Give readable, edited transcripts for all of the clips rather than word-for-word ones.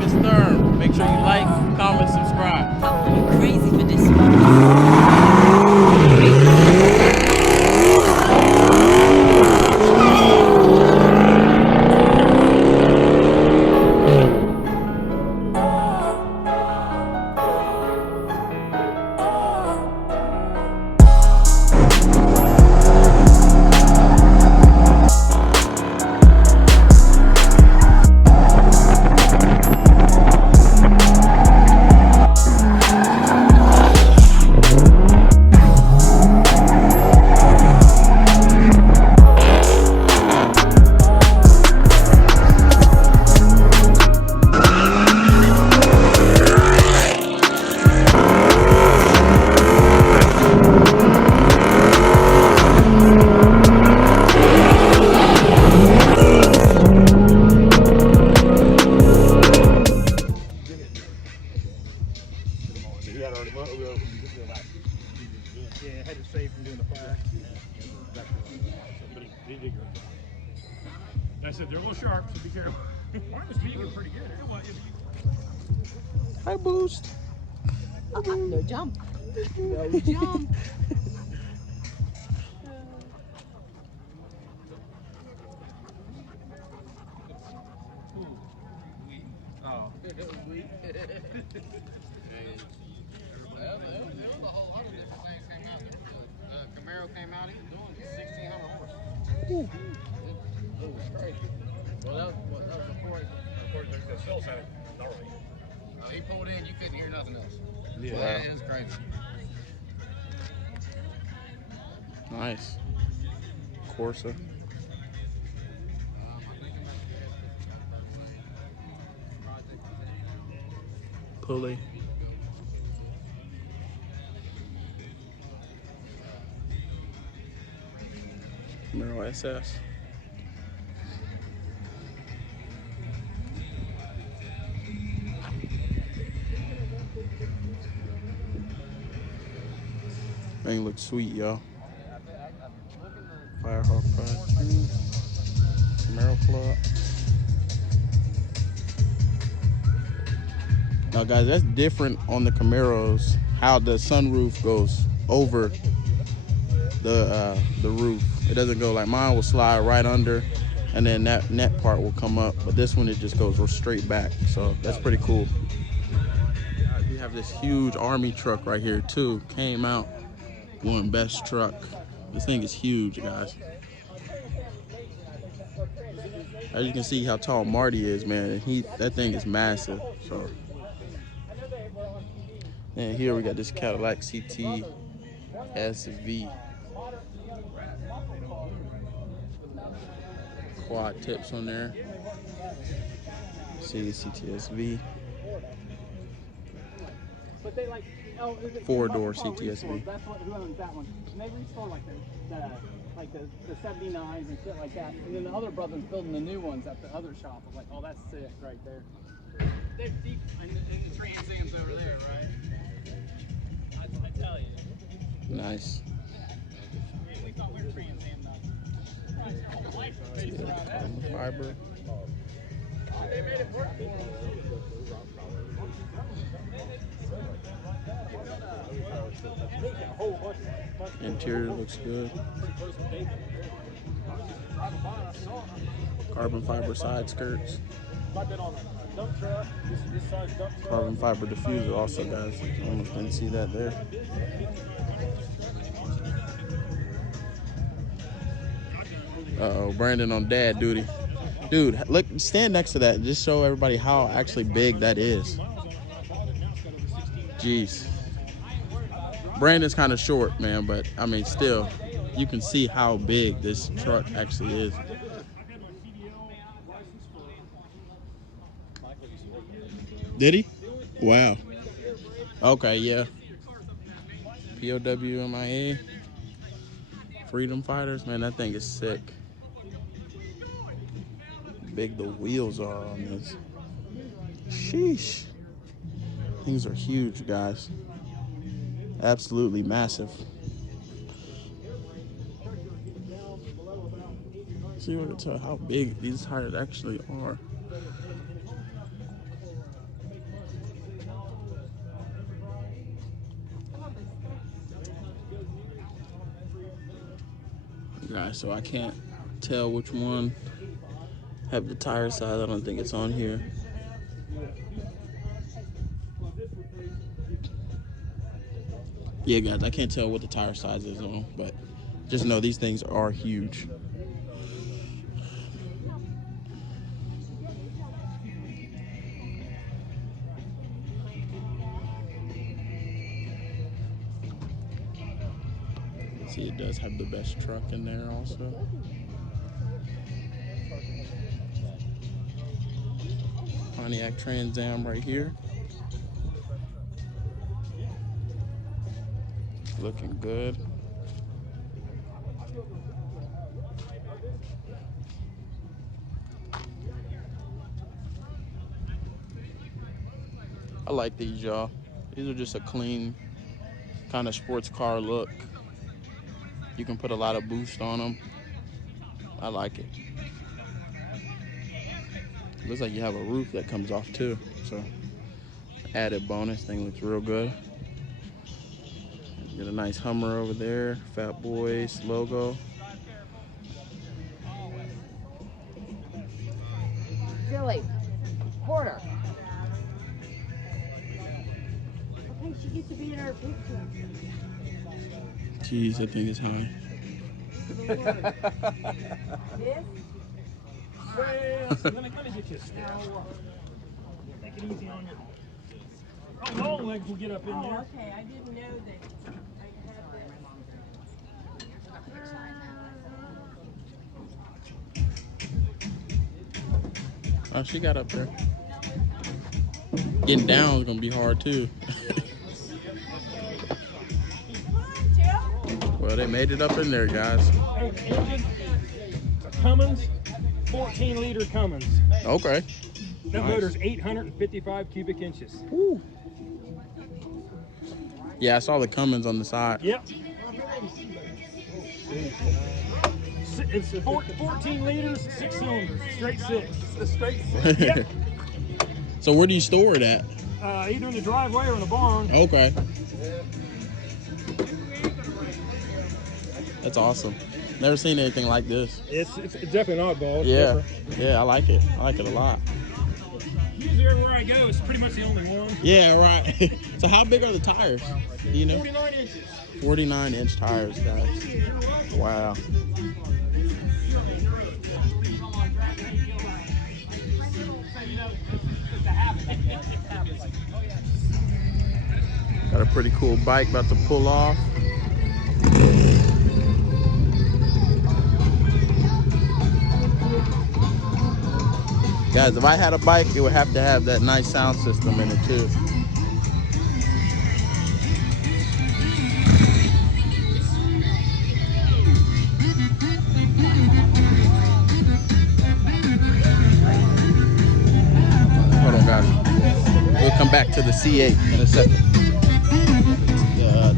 name is Thurm. Make sure you like, comment, subscribe. Oh, you crazy for this one. Yeah, had to save from doing the fire. I said they're a little sharp, so be careful. Mine was vegan pretty good. Hi, Boost. No jump. No jump. Oh, it was weak. There was a whole lot of different things came out. The Camaro came out, he was doing 1,600 horse. It was crazy. Well, that was before The still sounded gnarly. he pulled in, you couldn't hear nothing else. Yeah. Well, it was crazy. Nice. Corsa. Pulley. Camaro SS. Thing looks sweet, y'all. Firehawk 5.2. Camaro Club. Now, guys, that's different on the Camaros. How the sunroof goes over the roof. It doesn't go like mine will slide right under, and then that net part will come up. But this one, it just goes straight back. So that's pretty cool. We have this huge army truck right here too. Came out, won best truck. This thing is huge, guys. As you can see how tall Marty is, man. That thing is massive. So. And here we got this Cadillac cts-V. Quad tips on there. See the cts-V. But they like, oh, is it 4-door cts-V. That's who owns that one. And they restore like the 79s and shit like that. And then the other brother's building the new ones at the other shop. I was like, oh, that's sick right there. They're deep in the Trans Am's over there, right? I tell you. Nice. We thought we were Trans Am nuts. Fiber. They made it work for them. Interior looks good. Carbon fiber side skirts. Carbon fiber diffuser also, guys. Almost didn't see that there. Uh-oh, Brandon on dad duty. Dude, look, stand next to that and just show everybody how actually big that is. Jeez. Brandon's kind of short, man, but I mean, still, you can see how big this truck actually is. Did he? Wow. Okay, yeah. POW MIA. Freedom Fighters, man, that thing is sick. Big the wheels are on this. Sheesh. Things are huge, guys. Absolutely massive. See, we can tell how big these tires actually are. so I can't tell which one have the tire size. I don't think it's on here. Yeah, guys, I can't tell what the tire size is on, but just know these things are huge. See, it does have the best truck in there also. Pontiac Trans Am right here. Looking good. I like these, y'all. These are just a clean kind of sports car look. You can put a lot of boost on them. I like it. Looks like you have a roof that comes off too. So added bonus. Thing looks real good. Get a nice Hummer over there. Fat Boys logo. Silly. Porter. Okay, she gets to be in our picture. Jeez, that thing is high. This? Well, let me get you a step. Take it easy on your. Oh, long legs will get up in there. Okay, I didn't know that I had this. Oh, she got up there. Getting down is gonna be hard too. Well, they made it up in there, guys. Engine, Cummins, 14-liter Cummins. Okay. That Nice. motor's 855 cubic inches. Woo. Yeah, I saw the Cummins on the side. Yep. It's 14 liters, 6 cylinders, straight 6. Straight six. Yep. So where do you store it at? Either in the driveway or in the barn. Okay. That's awesome. Never seen anything like this. It's definitely an oddball. It's Yeah. different. Yeah, I like it. I like it a lot. Usually everywhere I go, it's pretty much the only one. Yeah, right. So how big are the tires? Do you know? 49 inches. 49-inch tires, guys. Wow. Got a pretty cool bike about to pull off. Guys, if I had a bike, it would have to have that nice sound system in it too. Hold on, guys. We'll come back to the C8 in a second.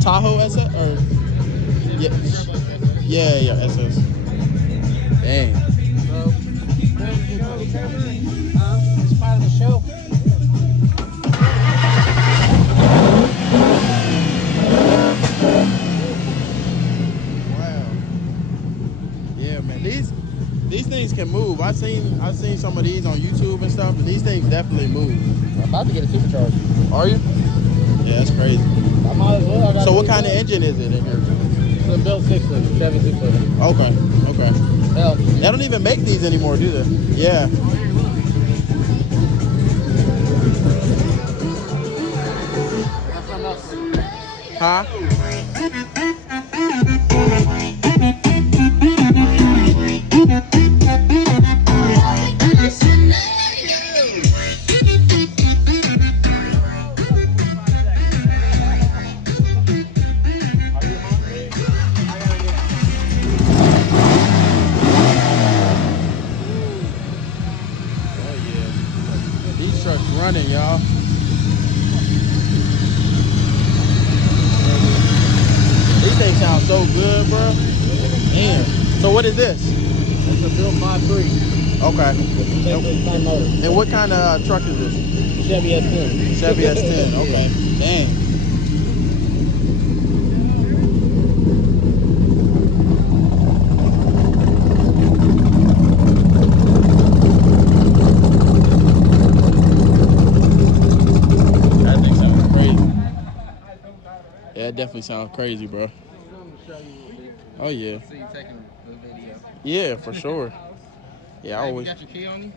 Tahoe SS or yeah, SS. Dang. It's part of the show. Wow. Yeah, man. These things can move. I've seen some of these on YouTube and stuff, and these things definitely move. I'm about to get a supercharger. Are you? Yeah, that's crazy. I might as well. So what kind of engine is it in here? It's a Bill 6-liter, 7 6-liter. Okay. Hell, They don't even make these anymore, do they? Yeah. that's not enough. Huh? These trucks running, y'all. These things sound so good, bro. Damn. So what is this? It's a Bill 5.3. Okay. Same motor. And what kind of truck is this? Chevy S10. Chevy S10. Okay. Dang. definitely sounds crazy, bro. I'm going to show you a little bit. Oh yeah. See you taking the video. Yeah, for sure. Yeah, I Hey, always. you got your key on you?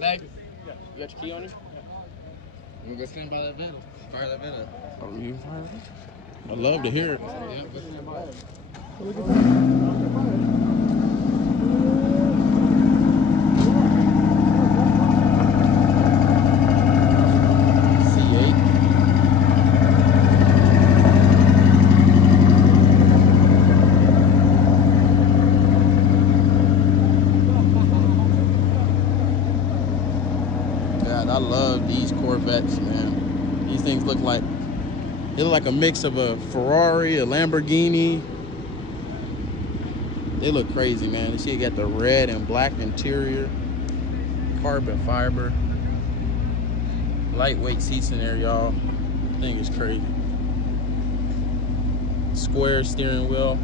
Babe, you got your key on you? I'm going to go stand by that vent. Fire that vent up. Oh, you fire? I'd love to hear it. Yeah, go stand by it. C8. God, I love these Corvettes, man. These things look like a mix of a Ferrari, a Lamborghini. They look crazy, man. You see, you got the red and black interior, carbon fiber, lightweight seats in there, y'all. Thing is crazy. Square steering wheel.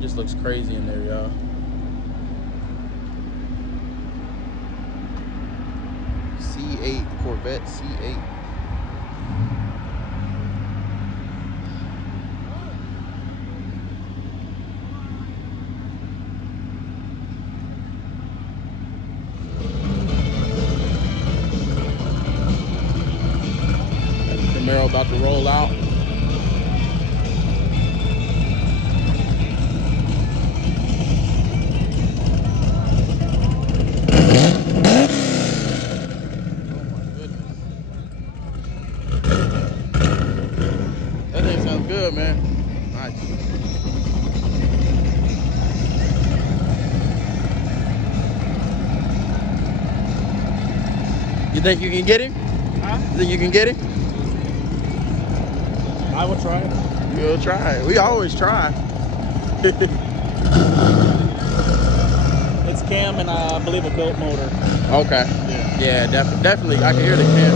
Just looks crazy in there, y'all. C8 Corvette C8. Camaro about to roll out. That thing sounds good, man. Nice. You think you can get him? Huh? You think you can get him? I will try it. We'll try. We always try. It's cam and I believe a built motor. Okay. Yeah, definitely. I can hear the cam.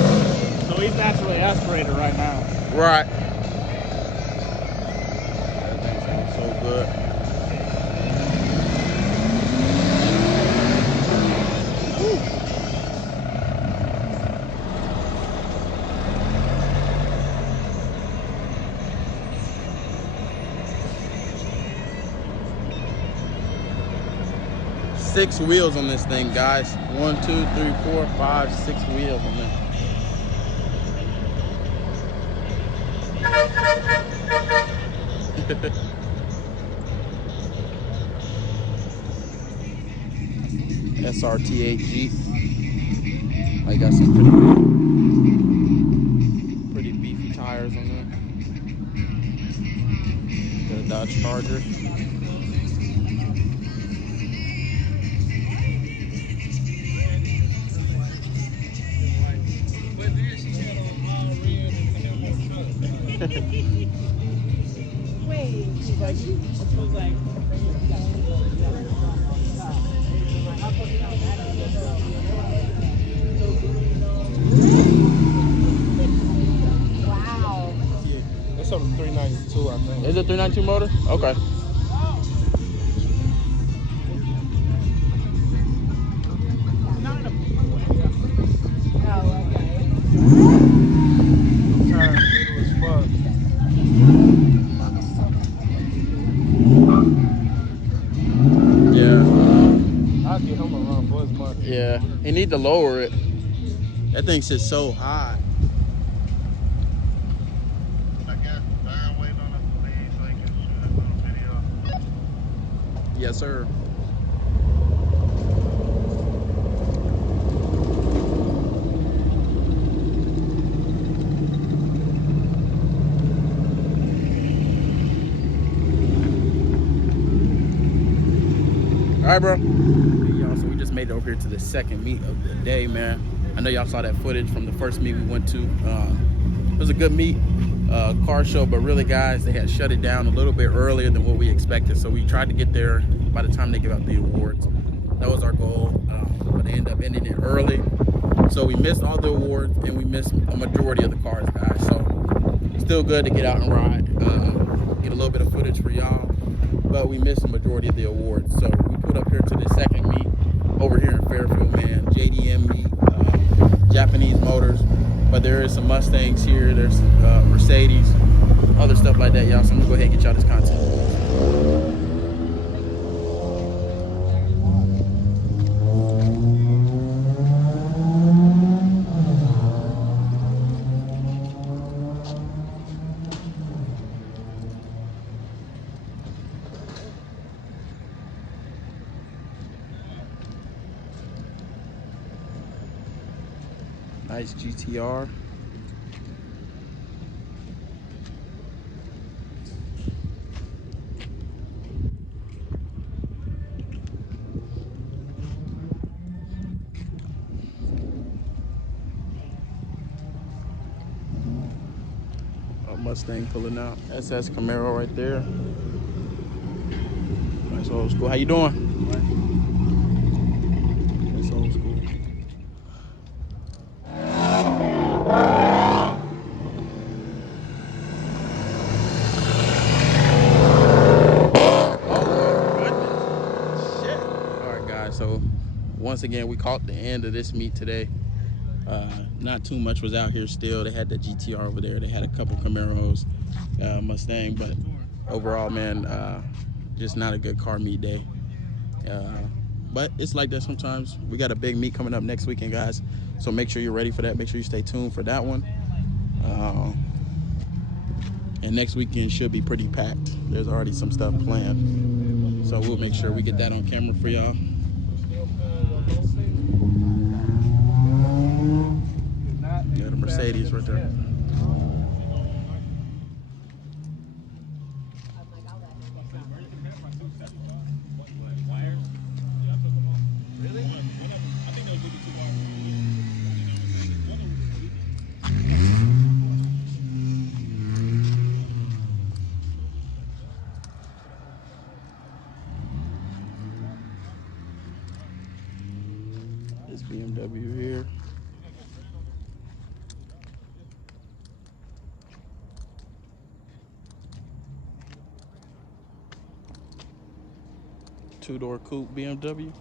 So he's naturally aspirated right now. Right. That thing sounds so good. 6 wheels on this thing, guys. 1, 2, 3, 4, 5, 6 wheels on this. SRT8 Jeep. I got some pretty beefy tires on there. Got a Dodge Charger. Wait, she's like, wow. That's something 392, I think. Is it 392 motor? Okay. Oh, okay. Tires little as fuck. Yeah. I'll get him a run for his money. Yeah. He need to lower it. That thing sits so high. I guess Thurm waiting on us to leave so he can shoot us little video. Yes, sir. All right, bro. Hey, y'all, so we just made it over here to the second meet of the day, man. I know y'all saw that footage from the first meet we went to. It was a good meet, car show, but really, guys, they had shut it down a little bit earlier than what we expected. So we tried to get there by the time they give out the awards. That was our goal, but they ended up ending it early. So we missed all the awards and we missed a majority of the cars, guys. So still good to get out and ride, get a little bit of footage for y'all, but we missed the majority of the awards. So we put up here to the second meet over here in Fairfield, man. JDM meet, Japanese motors, but there is some Mustangs here. There's some Mercedes, other stuff like that, y'all. So I'm gonna go ahead and get y'all this content. Nice GTR. Mustang pulling out. SS Camaro right there. Nice old school. How you doing? Nice old school. So once again, we caught the end of this meet today. Not too much was out here still. They had the GTR over there. They had a couple Camaros, Mustang, but overall, man, just not a good car meet day. But it's like that sometimes. We got a big meet coming up next weekend, guys. So make sure you're ready for that. Make sure you stay tuned for that one. And next weekend should be pretty packed. There's already some stuff planned. So we'll make sure we get that on camera for y'all. Yeah, the Mercedes right there. This BMW here. Two-door coupe BMW.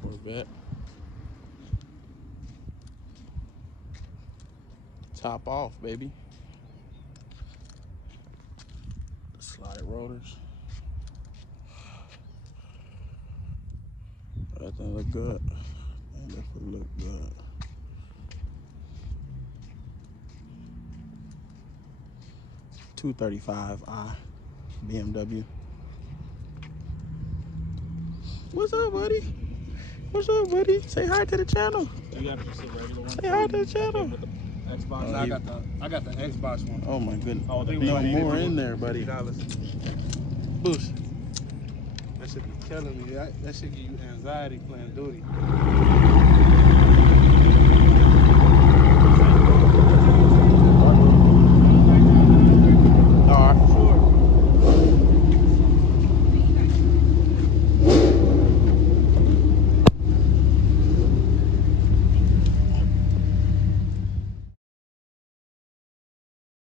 Corvette. Top off, baby. The slide rotors. Everything look good. That definitely look good. $235i BMW. What's up, buddy? What's up, buddy? Say hi to the channel. You got just a regular one. Say hi to the channel. With the Xbox. I got the Xbox one. Oh my goodness. Oh, no more in there, buddy. Boost. That should be killing me. That should give you anxiety playing duty.